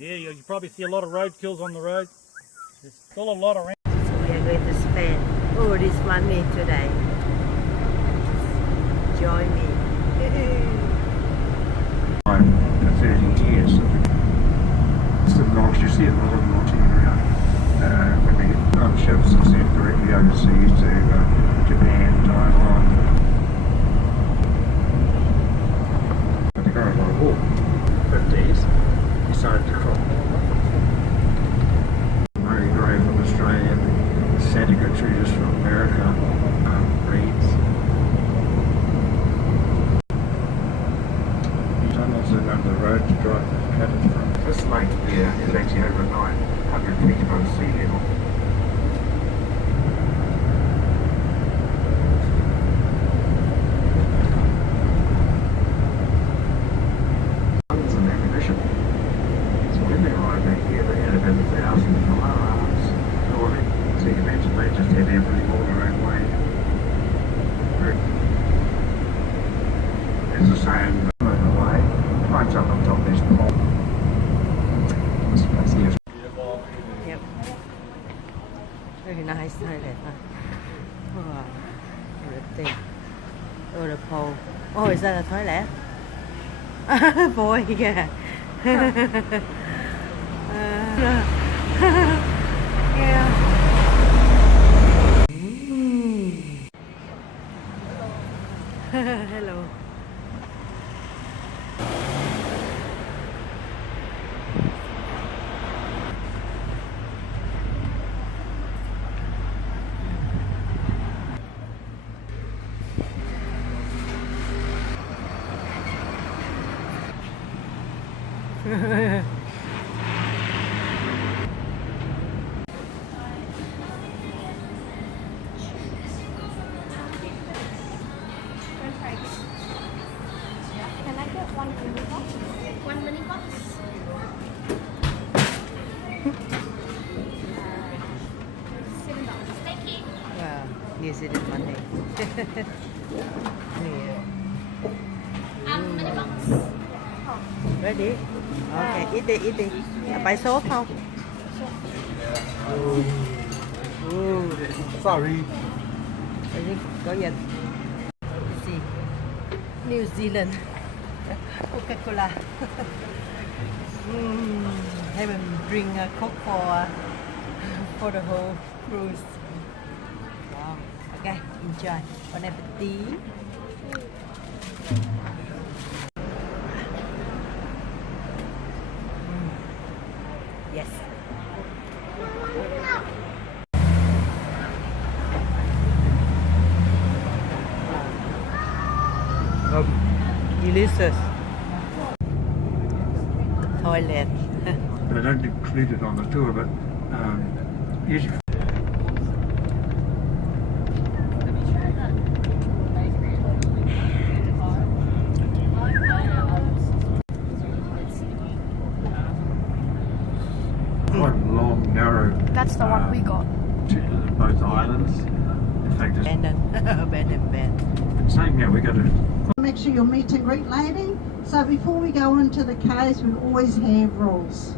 Yeah, you probably see a lot of roadkills on the road. There's still a lot around. So we are going to spend all this money today. Join me. For 30 years. It's the logs, you see a lot of logging around when we get on ships and sent directly overseas to Japan, Taiwan. But they got a lot of wool. 50s, decided to crop. Murray Grey from Australia, Santa Gertrudis from America, breeds. Tunnels in under the road to drive the cattle from. This lake here is actually over 900 feet above sea level. Guns and ammunition. So when they arrived back here, they had about 1,000 firearms. So you can imagine they just had everything all their own way. As I say, moving away, climbs up on top, there's the hole. This place here is. Yep. Very nice toilet. Wow. Everything. Oh, the pole. Oh, is that a toilet? Boy, yeah. Yeah. Hello. Can I get one mini box? One mini box? $7. Thank you. Wow, New Zealand money. Yeah. Mini box. Ready? Okay, eat đi. Phải sốt không? Sorry. Có dịch. See. New Zealand. Coca-Cola. Haven't drink Coke for the whole cruise. Wow. Okay, enjoy. Bon appetit. Yes. Delicious. Toilet. They don't include it on the tour, but usually. Quite long, narrow. That's the one we got. To both islands. In fact, it's same here. We got to. Make sure you'll meet a great lady. So before we go into the caves, we always have rules.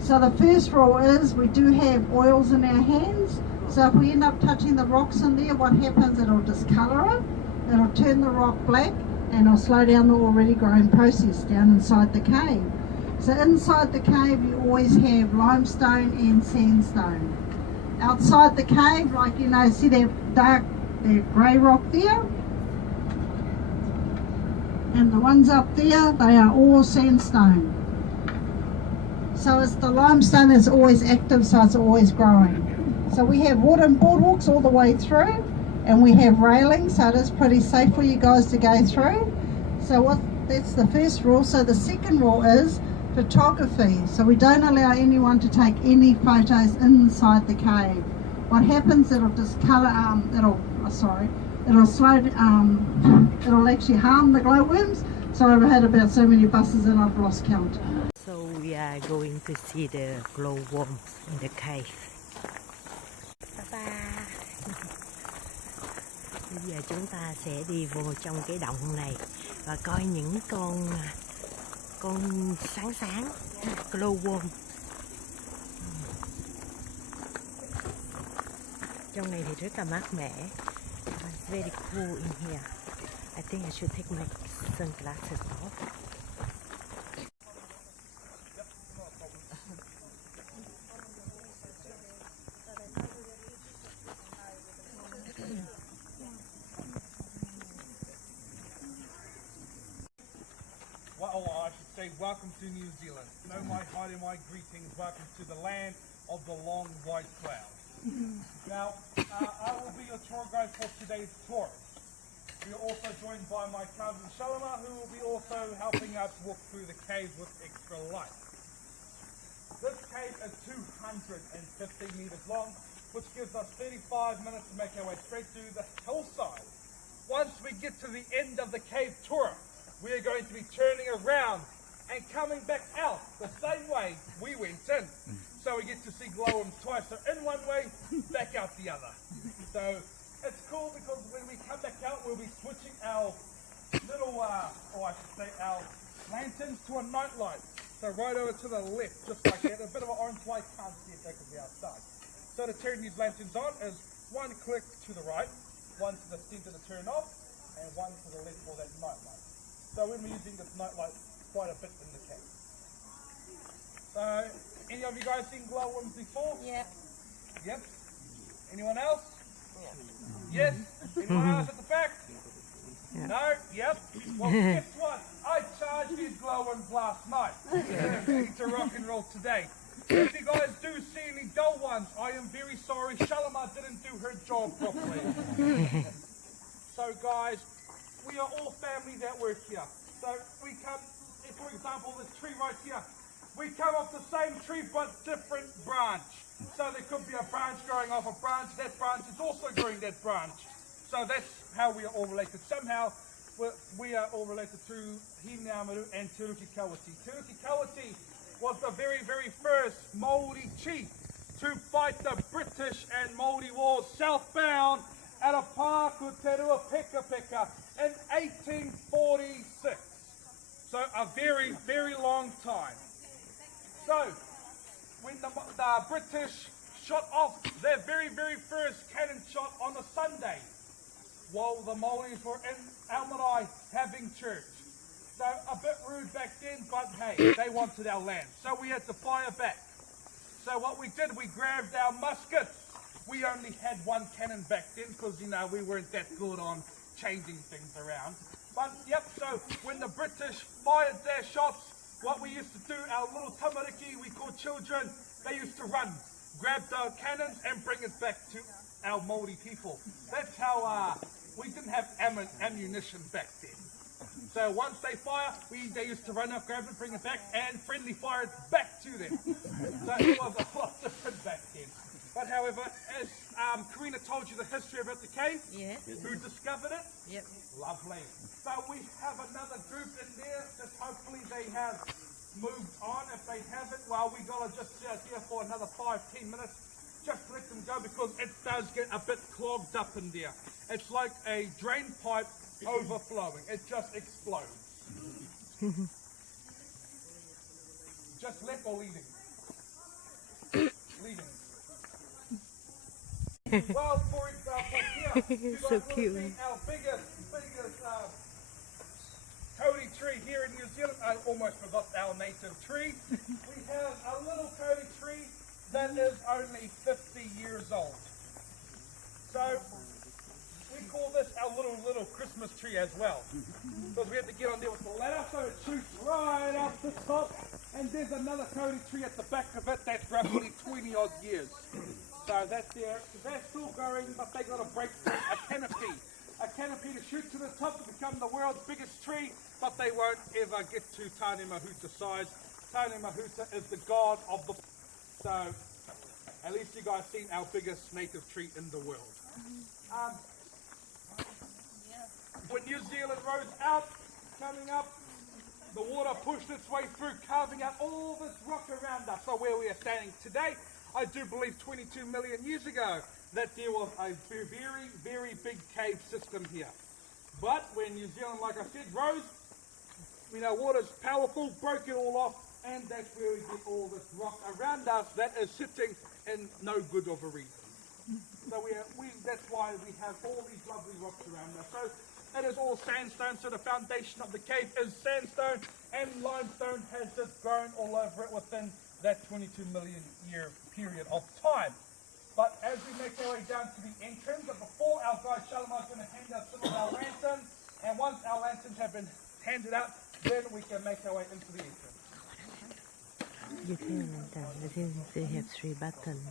So the first rule is we do have oils in our hands. So if we end up touching the rocks in there, what happens, it'll discolour it. It'll turn the rock black and it'll slow down the already growing process down inside the cave. So inside the cave, you always have limestone and sandstone. Outside the cave, like you know, see that dark, that grey rock there? And the ones up there, they are all sandstone. So it's the limestone that's always active, so it's always growing. So we have wooden boardwalks all the way through, and we have railings, so it is pretty safe for you guys to go through. So that's the first rule. So the second rule is photography. So we don't allow anyone to take any photos inside the cave. What happens, it'll discolour, it'll slow, it'll actually harm the glowworms. So I've had about so many buses and I've lost count. So we are going to see the glowworms in the cave. Bây giờ chúng ta sẽ đi vô trong cái động này và coi những con Còn sáng sáng, glowworm. Trong này thì rất là mát mẻ. It's very cool in here. I think I should take my sunglasses off. Well, I should say welcome to New Zealand. No, my heart and my greetings. Welcome to the land of the long white cloud. Now, I will be your tour guide for today's tour. We are also joined by my cousin Shalama, who will be also helping us walk through the cave with extra light. This cave is 250 meters long, which gives us 35 minutes to make our way straight to the hillside. Once we get to the end of the cave tour, we are going to be turning around and coming back out the same way we went in. So we get to see glowworms twice. So in one way, back out the other. So it's cool because when we come back out, we'll be switching our little, or I should say our lanterns to a night light. So right over to the left, just like that. A bit of an orange light, can't see it because we're outside. So to turn these lanterns on is one click to the right, one to the center to turn off, and one to the left for that night light. So we're using this night light quite a bit in the cave. So, any of you guys seen glowworms before? Yeah. Yep. Anyone else? Yes. Anyone else at the back? No? Yep. Well, guess what? I charged these glowworms last night. Ready to rock and roll today. If you guys do see any dull ones, I am very sorry. Shalama didn't do her job properly. So guys, we are all family that work here. So we come, for example, this tree right here. We come off the same tree but different branch. So there could be a branch growing off a branch. That branch is also growing that branch. So that's how we are all related. Somehow we are all related to Hinamaru and Turuki Kawatti. Turuki Kawatti was the very, very first Māori chief to fight the British and Māori wars southbound at a Pāku Te Rua Peka Peka in 1846. So a very, very long time. So when the British shot off their very, very first cannon shot on a Sunday while the Māoris were in Almarai having church. So a bit rude back then, but hey, they wanted our land. So we had to fire back. So what we did, we grabbed our muskets. We only had one cannon back then because, you know, we weren't that good on changing things around. But, yep, so when the British fired their shots, what we used to do, our little tamariki, we called children, they used to run, grab the cannons and bring it back to our Māori people. That's how we didn't have ammunition back then. So once they fire, they used to run up, grab it, bring it back, and friendly fire it back to them. So it was a lot different back then. But however, as Karina told you the history about the cave, who discovered it? Yep. Lovely. So we have another group in there that hopefully they have moved on. If they haven't, well, we gotta just sit here for another 5-10 minutes. Just let them go because it does get a bit clogged up in there. It's like a drain pipe overflowing. It just explodes. Just left or leaving? Leaving. Well, for example, here, you So guys cute. will see our biggest kauri tree here in New Zealand. I almost forgot our native tree. We have a little kauri tree that is only 50 years old. So we call this our little Christmas tree as well. Because we have to get on there with the ladder so it shoots right up the top. And there's another kauri tree at the back of it that's roughly 20 odd years. So that's there. They're still going, but they got to break through a canopy. A canopy to shoot to the top to become the world's biggest tree, but they won't ever get to Tāne Mahuta size. Tāne Mahuta is the god of the... So, at least you guys seen our biggest native tree in the world. When New Zealand rose out, coming up, the water pushed its way through, carving out all this rock around us. So where we are standing today, I do believe 22 million years ago, that there was a very, very big cave system here. But when New Zealand, like I said, rose, We know water's powerful, broke it all off, and that's where we get all this rock around us that is sitting in no good of a reason. So that's why we have all these lovely rocks around us. So it is all sandstone, so the foundation of the cave is sandstone, and limestone has just grown all over it within that 22 million year period of time. But as we make our way down to the entrance, but before our guide Shalimar is going to hand out some of our lanterns, and once our lanterns have been handed out, then we can make our way into the entrance. You can lantern. I think they have 3 buttons.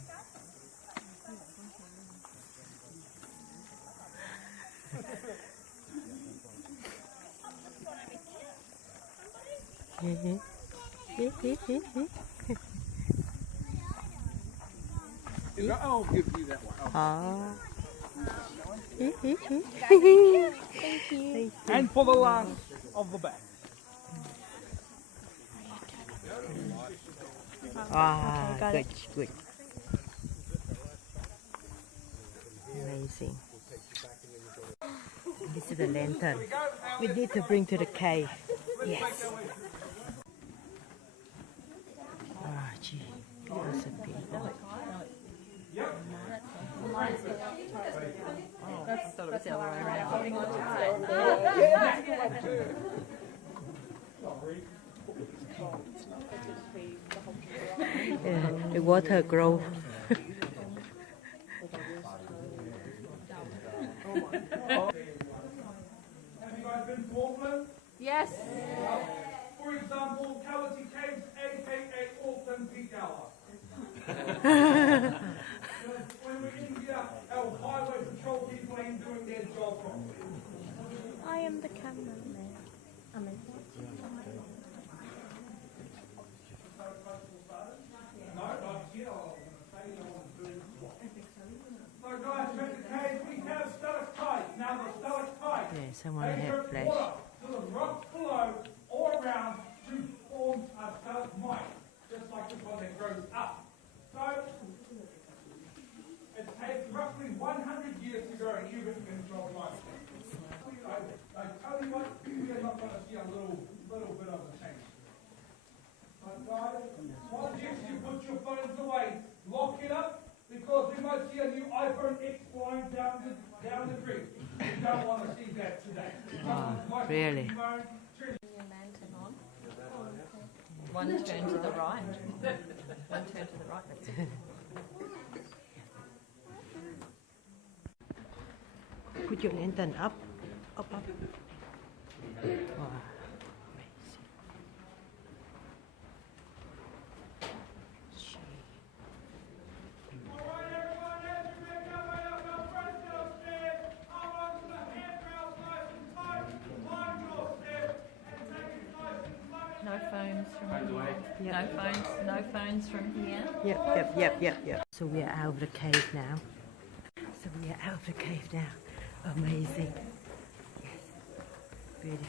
I'll give you that one. Oh. Thank you. And for the last of the back. Ah, good. Amazing. This is the lantern. We need to bring to the cave. Yes. Ah, gee. That's a big one. I thought it was the other way around. Yeah, the water grow. Have you guys been to Auckland? Yes. For example, kawatti caves, aka Auckland peak hour. When we're in here, our highway patrol people ain't doing their job properly. I am the cameraman. No, not here. So guys, we're at the cave. We have stalactites. Now the stalactites. Yes, I want to have flash. So the rocks below all around to form a stalagmite, just like this one that grows up. So it takes roughly 100 years to grow an even controlled life. I tell you what, we are not going to see a little bit of a change. But guys, what if you put your phones away, lock it up, because we might see a new iPhone X flying down the creek. We don't want to see that today. Really? One turn to the right. One turn to the right. That's it. Put your lantern up. Up. Wow. Amazing. Gee. Alright everyone, as you make your way up our front doorstep, hold on to the handrails nice and tight, line your step, and take it nice and slow. No phones from here. No phones from here. Yep. So we are out of the cave now. Amazing. Yes. Beautiful.